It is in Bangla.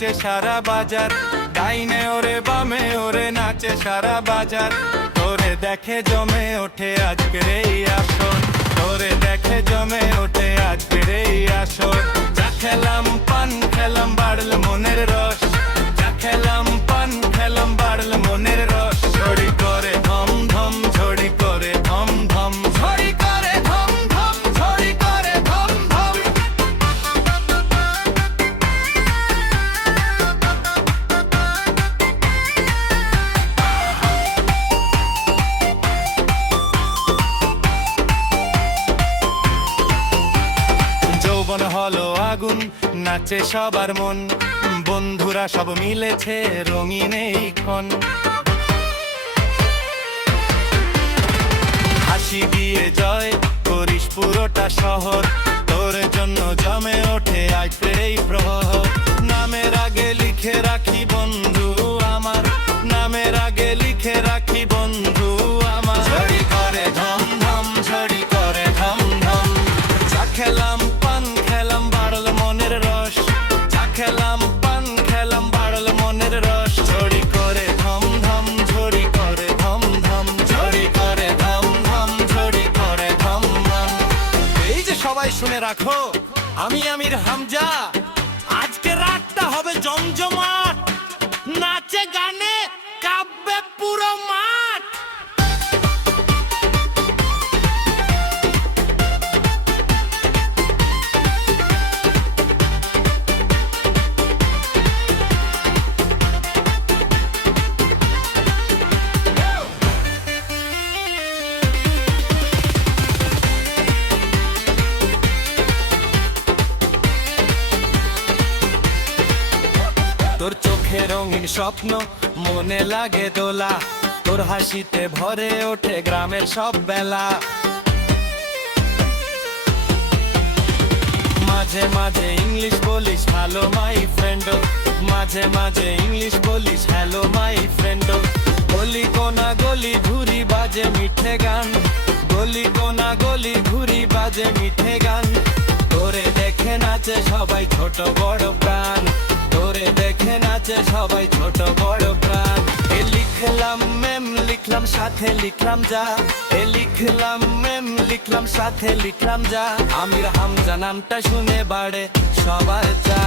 নাচে সারা বাজার, ডাইনে ওরে বামে ওরে নাচে সারা বাজার। তোরে দেখে জমে ওঠে আজকের এই আসর, তোরে দেখে জমে ওঠে আজকের এই আসর। যা খেলাম পান খেলাম বাড়ল মনের রস, যা খেলাম পান খেলাম বাড়ল মনের রস। ঝড়ি করে ধম ধম ঝড়ি করে ধম ধম ঝড়ি করে ধম ধম ঝড়ি করে ধম ধম। যৌবন হলো আগুন নাচে সবার মন, বন্ধুরা সব মিলেছে রঙিন এই ক্ষণ। হাসি দিয়ে জয় করিস পুরোটা শহর, তোর জন্য জমে ওঠে আজকের এই প্রহর। নামের আগে লিখে রাখি বন্ধু আমার, নামের আগে লিখে রাখি বন্ধু আমার। ঝড়ি করে ধম ধম ঝড়ি করে ধম ধম। যা খেলাম পান খেলাম বাড়ল মনের রস, যা খেলাম পান খেলাম বাড়ল মনের রস। ঝড়ি করে ধম ধম ঝড়ি করে ধম ধম ঝড়ি করে ধম ধম ঝড়ি করে ধম ধম। এই যে সবাই শুনে রাখো, আমি আমির হামজা, আজকে রাতটা হবে জমজমাট, নাচে গানে কাঁপবে পুরো মাঠ। তোর চোখে রঙিন স্বপ্ন মনে লাগে দোলা, তোর হাসিতে ভরে ওঠে গ্রামের সব বেলা। মাঝে মাঝে ইংলিশ বলিস হ্যালো মাই ফ্রেন্ড, মাঝে মাঝে ইংলিশ বলিস হ্যালো মাই ফ্রেন্ড। গলি কোনা গলি ঘুরি বাজে মিঠে গান, গলি কোনা গলি ঘুরি বাজে মিঠে গান। তোরে দেখে নাচে সবাই ছোট বড় প্রাণ, তোরে দেখে নাচে সবাই ছোট বড় প্রাণ। এ লিখলাম মেম লিখলাম সাথে লিখলাম যা, এ লিখলাম মেম লিখলাম সাথে লিখলাম যা। আমির হামজা নামটা শুনে বাড়ে সবার চা।